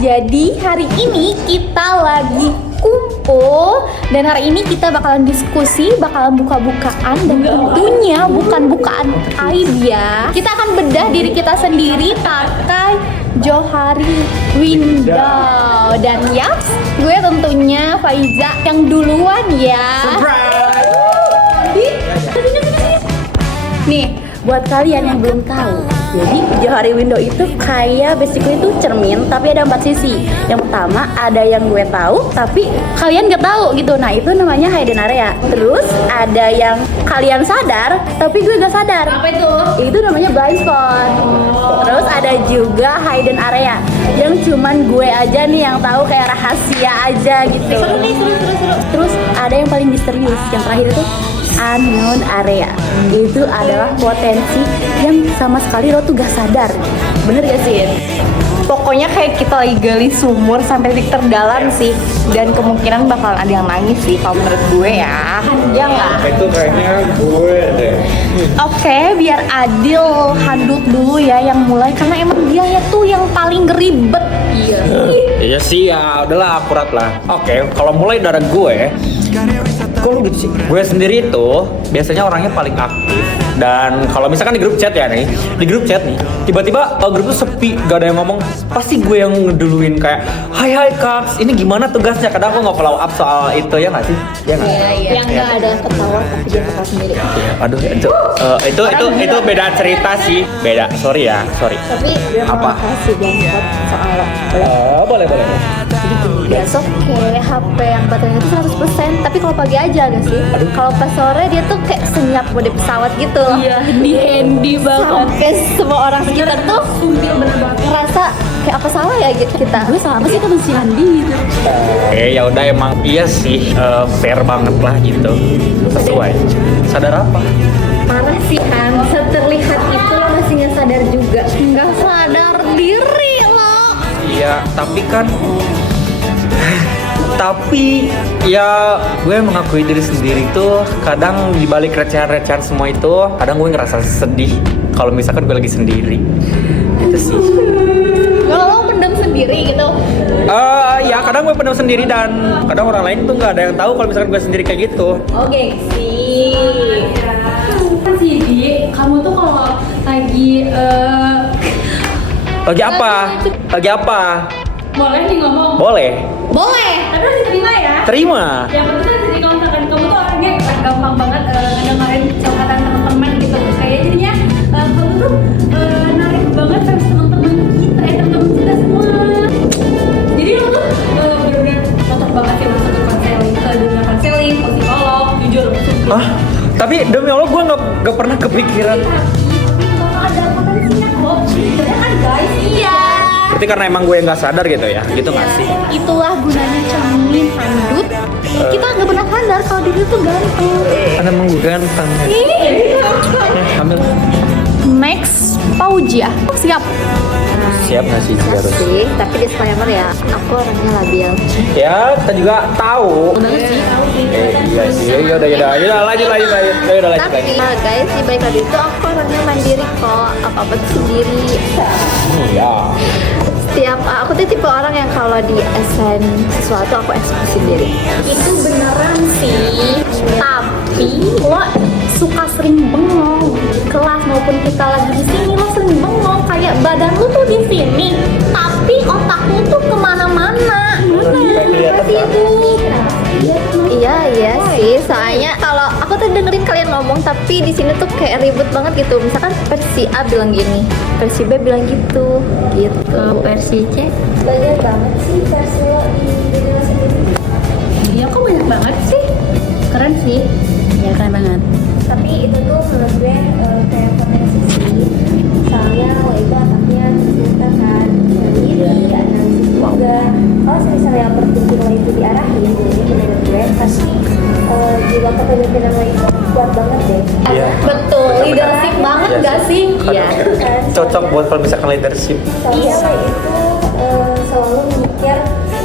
Jadi hari ini kita lagi kumpul dan hari ini kita bakalan diskusi, bakalan buka-bukaan dan tentunya bukan bukaan aib ya. Kita akan bedah diri kita sendiri pakai Johari Window dan yaps, gue tentunya Faiza yang duluan ya. Nih, buat kalian yang belum tahu, jadi Johari Window itu kayak basically itu cermin tapi ada 4 sisi. Yang pertama ada yang gue tahu tapi kalian gak tahu gitu. Nah itu namanya hidden area. Terus ada yang kalian sadar tapi gue gak sadar. Apa itu? Itu namanya blind spot. Terus ada juga hidden area yang cuman gue aja nih yang tahu, kayak rahasia aja gitu. Seru nih, seru. Terus ada yang paling misterius, yang terakhir itu unknown area. Itu adalah potensi yang sama sekali lo tuh gak sadar. Bener gak sih? Pokoknya kayak kita lagi gali sumur sampai titik terdalam sih. Dan kemungkinan bakalan ada yang nangis sih kalau menurut gue ya. Ya nggak? Itu kayaknya gue deh. Oke, biar adil Handut dulu ya yang mulai, karena emang dia ya tuh yang paling ribet. Iya. Iya sih ya, udahlah akurat lah. Oke, kalau mulai dari gue, kok lu gitu sih? Gue sendiri itu biasanya orangnya paling aktif. Dan kalau misalkan di grup chat ya nih, di grup chat nih, tiba-tiba grup tuh sepi, gak ada yang ngomong, pasti gue yang ngeduluin kayak, hai Kaks, ini gimana tugasnya? Kadang aku nggak follow up soal itu ya nggak sih? Ya nggak? Iya. Yang nggak ada ketawa tapi dia ketawa sendiri. Aduh, itu beda cerita sih, beda. Sorry. Tapi dia Apa? mau kasih bangkot soal Boleh. besok kayak HP yang baterainya itu 100%, tapi kalau pagi aja gak sih? Kalau pas sore dia tuh kayak senyap mode pesawat gitu. Iya, handy banget. Sampai semua orang sekitar tuh ngerasa kayak apa salah ya kita. Gue salah apa sih kita benci Handi gitu. Ya udah emang iya sih, fair banget lah gitu. Sesuai. Sadar apa? Parah sih Han, terlihat itu lo masih gak sadar juga. Gak sadar diri lo. Iya, tapi ya gue mengakui diri sendiri tuh kadang dibalik recehan-recehan semua itu kadang gue ngerasa sedih kalau misalkan gue lagi sendiri. Itu sih. Kalau lo pendam sendiri gitu. Ya kadang gue pendam sendiri dan kadang orang lain tuh nggak ada yang tahu kalau misalkan gue sendiri kayak gitu. Oke sih. Sih Di, kamu tuh kalau lagi Lagi apa? boleh nih ngomong, Boleh. tapi harus diterima ya. Terima. Yang penting jadi kalau misalkan kamu tuh orangnya gampang banget ngedengerin curhatan teman-teman gitu. Kayak jadinya kamu tuh narik banget sama teman-teman kita, teman-teman kita semua. Jadi lo tuh bener-bener cocok banget sih masuk ke konseling, ke dunia konseling, ke psikolog, jujur. Hah? Tapi demi Allah gue nggak pernah kepikiran. Tapi bakal ada potensinya kok. Sebenarnya kan guys. Iya. Berarti karena emang gue nggak sadar gitu ya, gitu nggak sih? Itulah gunanya cermin Handut. Kita nggak pernah sadar kalau diri tuh ganteng. Karena emang gue ganteng. Hamil. Next, Paujia. Siap. Siap nggak sih harus? Sih, tapi disclaimer ya, aku orangnya labil. Ya, kita juga tahu. Iya sih. Yaudah, lanjut. Tapi guys, di balik lagi itu aku orangnya mandiri kok, apa-apa tuh sendiri. Ya. Setiap aku tuh tipe orang yang kalau di assign sesuatu aku eksekusi sendiri. Itu beneran sih. Tapi lo suka sering bengong di kelas maupun kita lagi di sini, lo sering bengong kayak badan lu tuh di sini, tapi otak lu tuh kemana-mana. Gimana sih itu? Iya sih. Soalnya kalau aku tuh dengerin kalian ngomong, tapi di sini tuh kayak ribet banget gitu. Misalkan versi A bilang gini, versi B bilang gitu. Versi C. Banyak banget sih versi lo di diri lo sendiri. Iya kok banyak banget sih. Keren sih. Ya keren banget. Tapi itu tuh menurut gue kayak potensi sih. Misalnya lo itu otaknya terbuka kan, jadi dianalisis juga. Kalau misalnya overthinking lo itu diarahin, jadi menurut gue pasti jiwa kepemimpinan lo itu kuat banget deh. Iya. Betul, leadership banget Iya gak sih? Iya. Cocok buat kalau misalkan leadership. Soalnya lo itu selalu mikir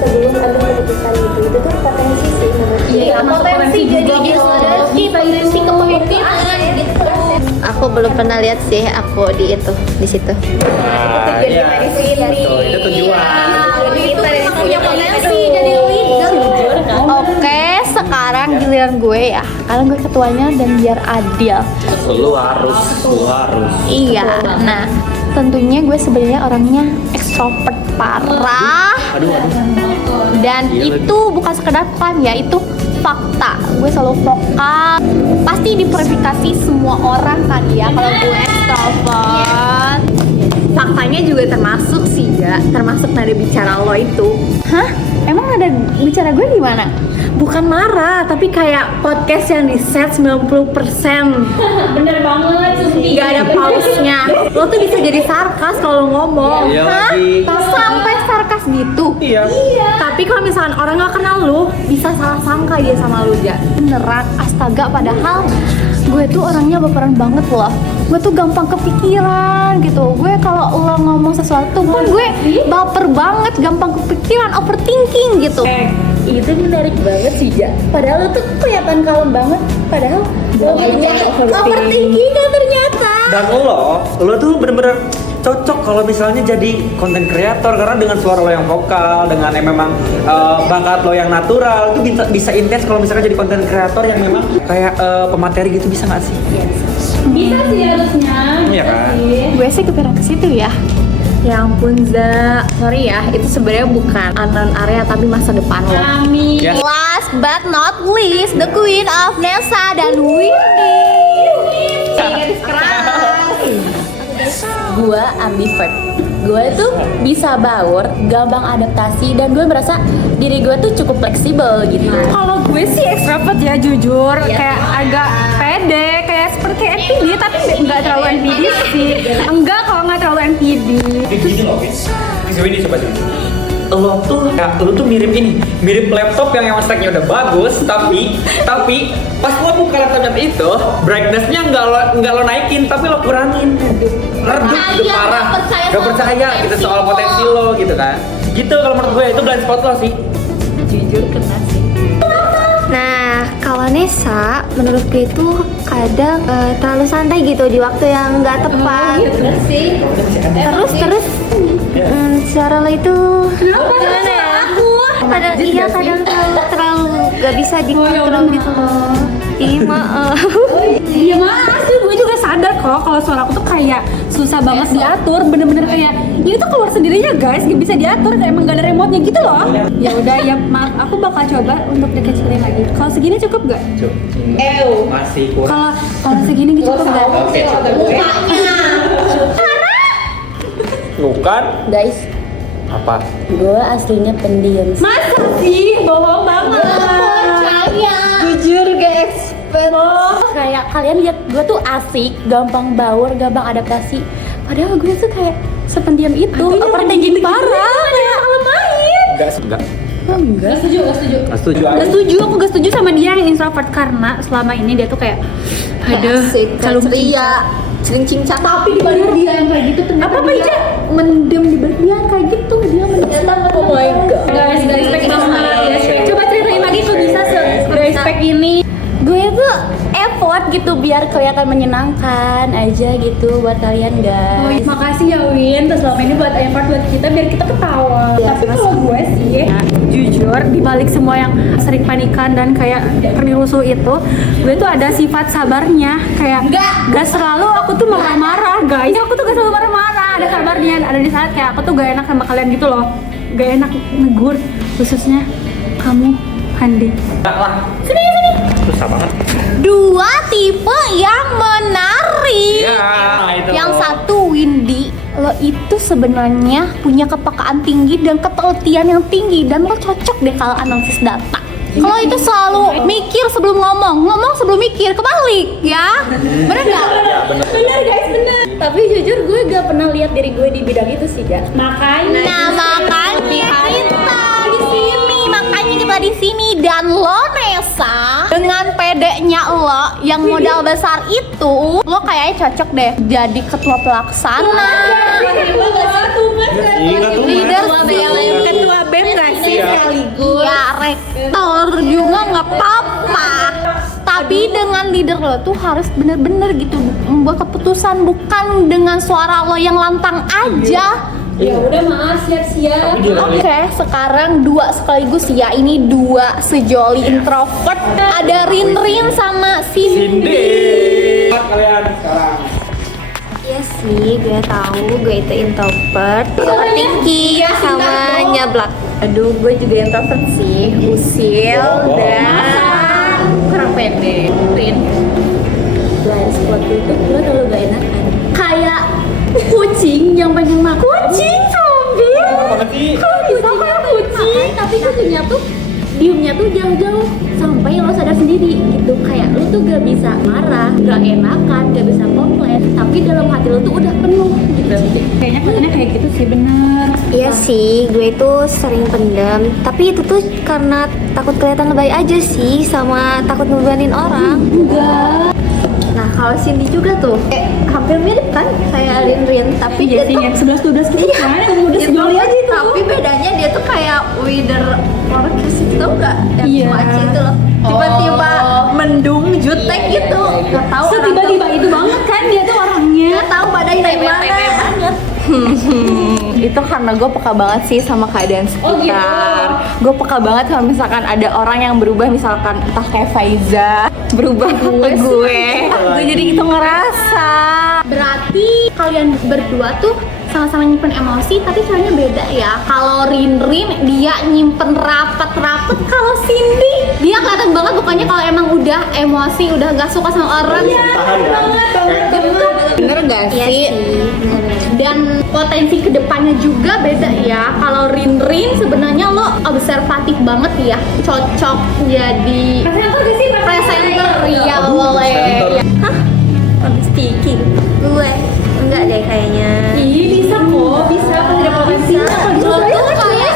sebelum ambil keputusan gitu. Itu tuh potensi sih menurut gue. Iya, potensi jadi leadership, potensi kepemimpinan gitu. Aku belum pernah lihat sih aku di situ, di situ. Nah, iya. Itu tujuan. Jadi giliran gue ya, karena gue ketuanya dan biar adil. Lu harus. Iya, nah tentunya gue sebenarnya orangnya ekstrovert parah. Aduh. Dan Gila, itu bukan sekedar klaim ya, itu fakta. Gue selalu vokal. Pasti diverifikasi semua orang kan ya kalau gue ekstrovert. Faktanya juga termasuk sih, termasuk nada bicara lo itu. Hah? Emang ada bicara gue gimana? Bukan marah, tapi kayak podcast yang di set 90%. Bener banget, Sufi. Gak ada pause-nya. Lo tuh bisa jadi sarkas kalau lo ngomong. Iya Hah? lagi. Sampai sarkas gitu? Iya. Tapi kalau misalkan orang gak kenal lo, bisa salah sangka dia sama lo, Ja. Beneran, astaga, padahal gue tuh orangnya baperan banget loh. Gue tuh gampang kepikiran gitu. Gue kalau lo ngomong sesuatu pun gue baper banget, gampang kepikiran, overthinking gitu. Itu menarik banget sih, Ja. Padahal lo tuh kelihatan kalem banget. Padahal lo overthinking kan ternyata. Dan lo tuh bener-bener cocok kalau misalnya jadi konten kreator karena dengan suara lo yang vokal, dengan yang memang bakat lo yang natural itu bisa intens kalau misalnya jadi konten kreator yang memang kayak pemateri gitu, bisa nggak sih? Bisa sih harusnya. Iya kan? Gue sih kepikiran ke situ ya. Ya ampun, Za. Sorry ya, itu sebenarnya bukan unknown area tapi masa depan lo. Amin. Yes. Last but not least, the queen of Nessa dan Windy. Gadis keras. Gue ambivert. Gue tuh bisa baur, gampang adaptasi, dan gue merasa diri gue tuh cukup fleksibel gitu. Kalau gue sih ekstrovert ya, jujur. Kayak agak pede, kayak seperti NPD, tapi nggak terlalu NPD sih. Enggak, kalau nggak terlalu NPD. Gini loh, ini coba sih. Lo tuh mirip laptop yang speknya udah bagus, tapi pas lo buka laptopnya itu brightness-nya nggak lo naikin, tapi lo kurangin. Redup gitu, parah. Gak percaya gitu soal potensi lo gitu kan. Gitu kalau menurut gue itu blind spot lo sih. Jujur kena sih. Nah, kalau Nessa menurut gue itu kadang terlalu santai gitu di waktu yang nggak tepat. Terus suara lo itu gimana ya? Kadang iya, kadang terlalu nggak bisa dikontrol gitu loh. Ih, maaf. Iya mas, gue juga sadar kok kalau suara aku tuh kayak susah banget diatur, bener-bener kayak ini tuh keluar sendirinya guys, gak bisa diatur, emang gak ada remote-nya gitu loh. Ya udah ya maaf, aku bakal coba untuk dikecilin lagi. Kalau segini cukup gak? Masih kurang. Kalau segini cukup gak? Oke. Bukan? Guys, Apa? gue aslinya pendiam. Masa sih? Bohong banget. Jujur guys, kayak kalian lihat gue tuh asik, gampang baur, gampang adaptasi. Padahal gue tuh kayak sependiam itu, overthinking parah, kayak main. Enggak. Gak setuju. Gak setuju. Aku gak setuju sama dia yang introvert karena selama ini dia tuh kayak aduh, selalu ceria, Cing-cing-cak. tapi dibanding dia yang kayak gitu ternyata dia mendem dibanding dia yang kayak gitu, dia mendem. Oh my god. Guys, respect banget. Coba ceritain lagi kok bisa se-respect ini. Gue tuh effort gitu biar kelihatan menyenangkan aja gitu buat kalian guys. Makasih ya Win, terus selama ini buat effort buat kita biar kita ketawa. Tapi kalau gue sih, jujur dibalik semua yang sering panikan dan kayak rusuh itu, gue tuh ada sifat sabarnya. Kayak gak selalu aku tuh marah-marah guys. Aku tuh gak selalu marah-marah, ada sabarnya. Ada di saat kayak aku tuh gak enak sama kalian gitu loh. Gak enak negur, khususnya kamu, Handi. Enggak lah. Sini. Susah banget. Dua tipe yang menarik. Iya, itu. Yang satu Windy, lo itu sebenarnya punya kepekaan tinggi dan ketelitian yang tinggi dan lo cocok deh kalau analisis data. Kalau itu selalu mikir sebelum ngomong sebelum mikir, kebalik ya. Bener nggak? Ya, bener. Bener guys, bener. Tapi jujur gue gak pernah lihat diri gue di bidang itu sih, Ja. Makanya. Nah makanya kita di sini dan lo Nessa dengan pedenya lo yang modal besar itu, lo kayaknya cocok deh jadi ketua pelaksana, leader Ketua BEM gak sih sekaligus? ya rektor juga nggak apa-apa. Tapi dengan leader lo tuh harus bener-bener gitu membuat keputusan, bukan dengan suara lo yang lantang aja. Ya udah maaf, siap-siap. Tapi dia Oke, sekarang dua sekaligus ya. Ini dua sejoli introvert. Ada Rin sama Cindy. Cindy. Kalian sekarang. Iya sih, gue tahu gue itu introvert, overthinking, sama nyablak. Aduh, gue juga introvert sih, usil dan kurang pede. Rin, Blind spot itu gue terlalu gak enakan. Kayak kucing yang banyak makan. Kucing zombie. Banget sih. Kok bisa kayak kucing? Tapi kucingnya tuh diemnya tuh jauh-jauh sampai lo sadar sendiri gitu. Kayak lo tuh gak bisa marah, gak enakan, gak bisa komplain, tapi dalam hati lo tuh udah penuh gitu. Kayaknya kelihatannya kayak gitu sih, bener. Iya sih, gue itu sering pendam. Tapi itu tuh karena takut kelihatan lebay aja sih, sama takut ngebebanin orang. nah kalau Cindy juga tuh, hampir mirip kan kayak Rin, tapi dia tuh Yang 11-12 gitu kan, yang udah itu, sejoli aja itu. tapi bedanya dia tuh kayak wither orchis itu tau nggak? Yang Iya. cuaca itu loh, tiba-tiba mendung jutek gitu, nggak tahu orang tuh- Tiba-tiba itu banget kan dia tuh orangnya. nggak tahu badai dari mana. Itu karena gue peka banget sih sama keadaan sekitar. Gue peka banget kalau misalkan ada orang yang berubah, misalkan entah kayak Faiza berubah ke gue jadi gitu ngerasa. Berarti kalian berdua tuh sama-sama nyimpen emosi, tapi caranya beda ya. Kalau Rin dia nyimpen rapet-rapet, kalau Cindy dia kelihatan banget bukannya kalau emang udah emosi, udah gak suka sama orang. Tahan ya. Bener gak Iya sih? sih, bener-bener. Dan potensi kedepannya juga beda ya. Kalau Rin sebenarnya lo observatif banget ya, cocok jadi Presenter gak sih? presenter ya, boleh. presenter. Ya. Speaking, gue enggak deh kayaknya. Iya bisa kok, bisa pasti ada potensinya kok Lo juga. tuh kayak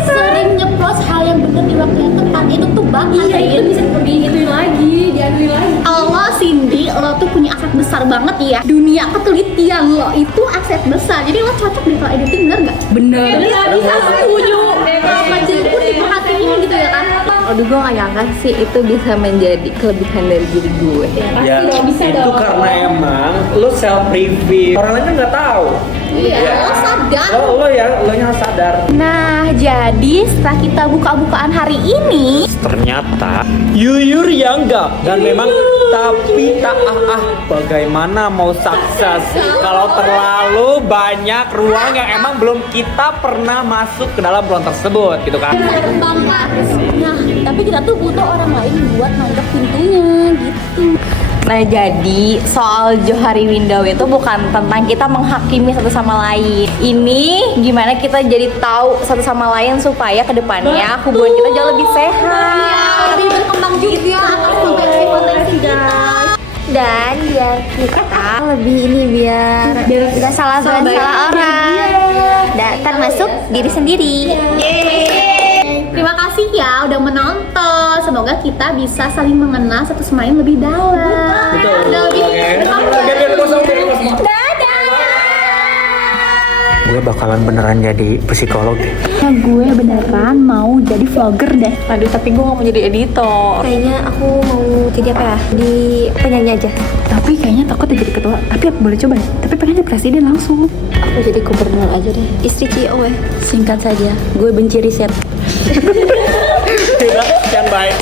sering nyeplos hal yang bener di waktu yang tepat, itu tuh bakat Iya, itu bisa diituin lagi, diaduin lagi. Allah Cindy, lo tuh punya aset besar banget ya. Dunia ketelitian lo itu aset besar. Jadi lo cocok deh kalau editing, bener gak? Bener. Bisa setuju. Apa jadi pun diperhatiin gitu ya kan? Aduh, gue gak nyangka sih itu bisa menjadi kelebihan dari diri gue. Ya, itu karena emang lo self review. Orang lain kan nggak tahu. Iya, lo sadar. Lo nya harus sadar. Nah, jadi setelah kita buka-bukaan hari ini, Ternyata yuyur ya enggak dan memang tapi tak bagaimana mau sukses kalau terlalu banyak ruang yang emang belum kita pernah masuk ke dalam ruang tersebut gitu kan. kembangkan. Nah, tapi kita tuh butuh orang lain buat nangkep pintunya gitu. Nah, jadi soal Johari Window itu bukan tentang kita menghakimi satu sama lain. Ini gimana kita jadi tahu satu sama lain supaya kedepannya hubungan kita jauh lebih sehat. Lebih berkembang juga atas potensi-potensi kita. Dan biar kita lebih ini biar tidak salah orang, dan termasuk diri sendiri. Terima kasih ya udah menonton. Semoga kita bisa saling mengenal satu sama lain lebih dalam. Betul. Dan lebih Oke. berkembang. Biar kosong. Gue bakalan beneran jadi psikolog deh. Ya, gue beneran mau jadi vlogger deh. Aduh, tapi gue gak mau jadi editor. Kayaknya aku mau jadi apa ya? Di penyanyi aja. Tapi kayaknya takut ya jadi ketua. Tapi boleh coba deh. Tapi pengen jadi presiden langsung. Aku jadi gubernur aja deh. Istri CEO ya. Singkat saja, gue benci riset. Udah, sekian baik.